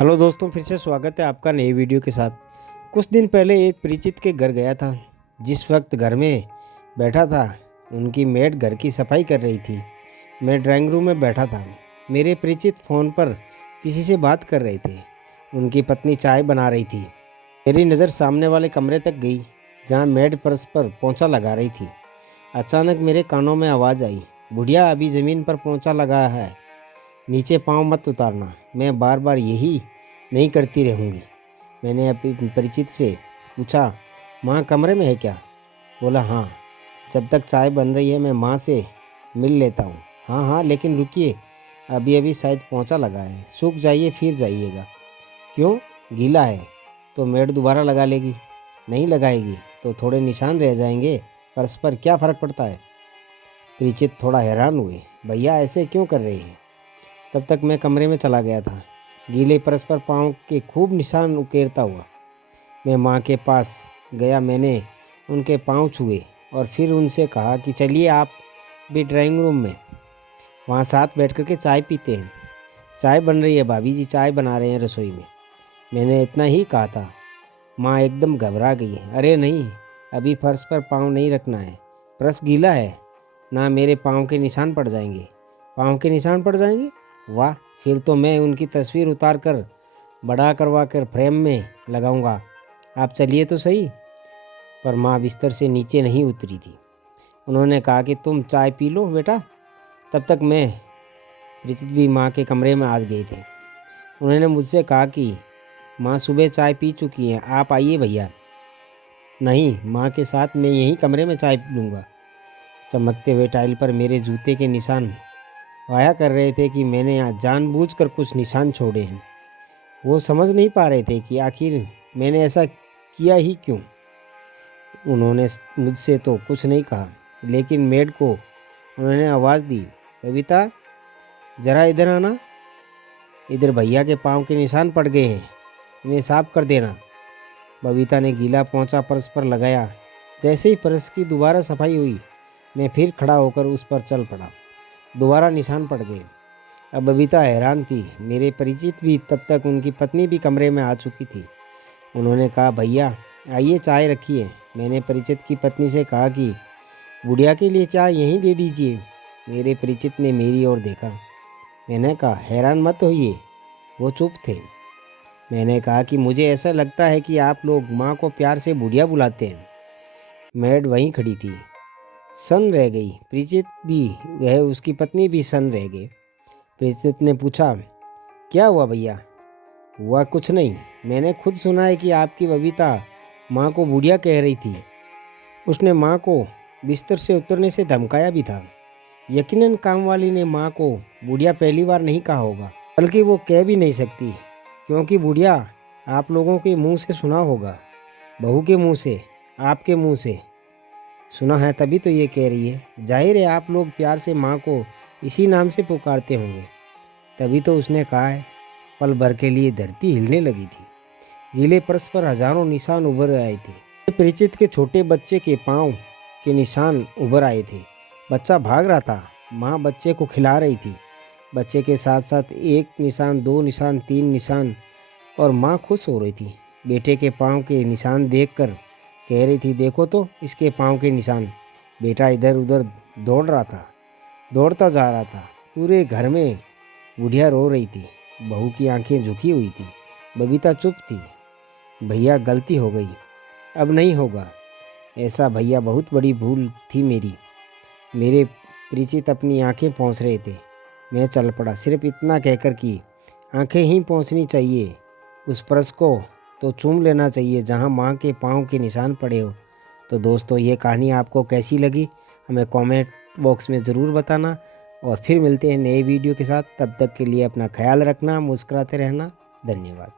Hello दोस्तों, फिर से स्वागत है आपका नई वीडियो के साथ। कुछ दिन पहले एक परिचित के घर गया था। जिस वक्त घर में बैठा था, उनकी मेड घर की सफाई कर रही थी। मैं ड्राइंग रूम में बैठा था। मेरे परिचित फ़ोन पर किसी से बात कर रहे थे। उनकी पत्नी चाय बना रही थी। मेरी नज़र सामने वाले कमरे तक गई, जहाँ मेड फर्श पर पोंछा लगा रही थी। अचानक मेरे कानों में आवाज़ आई, बुढ़िया अभी ज़मीन पर पोंछा लगा है, नीचे पाँव मत उतारना। मैं बार बार यही नहीं करती रहूँगी। मैंने अपनी परिचित से पूछा, माँ कमरे में है क्या? बोला हाँ, जब तक चाय बन रही है मैं माँ से मिल लेता हूँ। हाँ हाँ, लेकिन रुकिए, अभी अभी शायद पोंछा लगा है, सूख जाइए फिर जाइएगा। क्यों? गीला है तो मेड दोबारा लगा लेगी। नहीं लगाएगी तो थोड़े निशान रह जाएंगे, फर्श पर क्या फ़र्क पड़ता है? परिचित थोड़ा हैरान हुए, भैया ऐसे क्यों कर रहे हैं? तब तक मैं कमरे में चला गया था, गीले फर्श पर पाँव के खूब निशान उकेरता हुआ। मैं माँ के पास गया, मैंने उनके पाँव छुए और फिर उनसे कहा कि चलिए आप भी ड्राइंग रूम में, वहाँ साथ बैठ कर के चाय पीते हैं। चाय बन रही है भाभी जी, चाय बना रहे हैं रसोई में। मैंने इतना ही कहा था। माँ एकदम घबरा गई। अरे नहीं, अभी फर्श पर पाँव नहीं रखना है, फर्श गीला है ना, मेरे पाँव के निशान पड़ जाएंगे। पाँव के निशान पड़ जाएंगे? वाह, फिर तो मैं उनकी तस्वीर उतार कर बड़ा करवा कर फ्रेम में लगाऊंगा। आप चलिए तो सही। पर माँ बिस्तर से नीचे नहीं उतरी थी। उन्होंने कहा कि तुम चाय पी लो बेटा। तब तक मैं परिचित भी माँ के कमरे में आ गए थे। उन्होंने मुझसे कहा कि माँ सुबह चाय पी चुकी हैं, आप आइए भैया। नहीं, माँ के साथ मैं यहीं कमरे में चाय लूँगा। चमकते हुए टाइल पर मेरे जूते के निशान वाया कर रहे थे कि मैंने यहाँ जानबूझकर कुछ निशान छोड़े हैं। वो समझ नहीं पा रहे थे कि आखिर मैंने ऐसा किया ही क्यों। उन्होंने मुझसे तो कुछ नहीं कहा, लेकिन मेड को उन्होंने आवाज़ दी, बबीता ज़रा इधर आना, इधर भैया के पाँव के निशान पड़ गए हैं, इन्हें साफ कर देना। बबीता ने गीला पोंछा फर्श पर लगाया। जैसे ही फर्श की दोबारा सफाई हुई, मैं फिर खड़ा होकर उस पर चल पड़ा। दोबारा निशान पड़ गए। अब बबीता हैरान थी। मेरे परिचित भी, तब तक उनकी पत्नी भी कमरे में आ चुकी थी। उन्होंने कहा, भैया आइए चाय रखिए। मैंने परिचित की पत्नी से कहा कि बुढ़िया के लिए चाय यहीं दे दीजिए। मेरे परिचित ने मेरी ओर देखा। मैंने कहा, हैरान मत होइए। वो चुप थे। मैंने कहा कि मुझे ऐसा लगता है कि आप लोग माँ को प्यार से बुढ़िया बुलाते हैं। मैड वहीं खड़ी थी, सन रह गई। परिचित भी, वह उसकी पत्नी भी सन रह गए। परिचित ने पूछा, क्या हुआ भैया? हुआ कुछ नहीं, मैंने खुद सुना है कि आपकी बबीता माँ को बुढ़िया कह रही थी। उसने माँ को बिस्तर से उतरने से धमकाया भी था। यकीनन कामवाली ने माँ को बुढ़िया पहली बार नहीं कहा होगा, बल्कि वो कह भी नहीं सकती, क्योंकि बुढ़िया आप लोगों के मुंह से सुना होगा, बहू के मुंह से, आपके मुंह से सुना है, तभी तो ये कह रही है। जाहिर है आप लोग प्यार से माँ को इसी नाम से पुकारते होंगे, तभी तो उसने कहा है। पल भर के लिए धरती हिलने लगी थी। गीले फर्श पर हजारों निशान उभर आए थे। परिचित के छोटे बच्चे के पांव के निशान उभर आए थे। बच्चा भाग रहा था, माँ बच्चे को खिला रही थी। बच्चे के साथ साथ एक निशान, दो निशान, तीन निशान, और माँ खुश हो रही थी। बेटे के पाँव के निशान देखकर कह रही थी, देखो तो इसके पाँव के निशान। बेटा इधर उधर दौड़ रहा था, दौड़ता जा रहा था। पूरे घर में बुढ़िया रो रही थी। बहू की आंखें झुकी हुई थी। बबीता चुप थी। भैया गलती हो गई, अब नहीं होगा ऐसा। भैया बहुत बड़ी भूल थी मेरी। मेरे परिचित अपनी आंखें पोंछ रहे थे। मैं चल पड़ा, सिर्फ इतना कहकर कि आंखें ही पोंछनी चाहिए, उस फर्श को तो चूम लेना चाहिए जहां माँ के पाँव के निशान पड़े हो। तो दोस्तों, ये कहानी आपको कैसी लगी हमें कमेंट बॉक्स में ज़रूर बताना, और फिर मिलते हैं नए वीडियो के साथ। तब तक के लिए अपना ख्याल रखना, मुस्कुराते रहना। धन्यवाद।